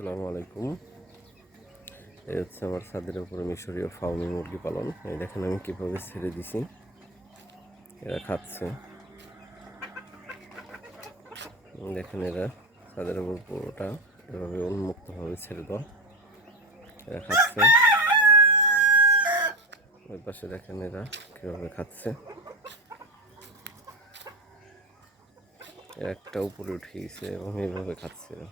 আসসালামু আলাইকুম। এই হচ্ছে আমার ছাদের উপরে মিশরীয় ফাউমি মুরগি পালন। এই দেখেন আমি কীভাবে ছেড়ে দিছি, এরা খাচ্ছে। দেখেন এরা ছাদের উপর পুরোটা এভাবে উন্মুক্তভাবে ছেড়ে দাও, এরা খাচ্ছে। ওই পাশে দেখেন এরা কীভাবে খাচ্ছে। একটা উপরে উঠে গেছে এবং এইভাবে খাচ্ছে এরা।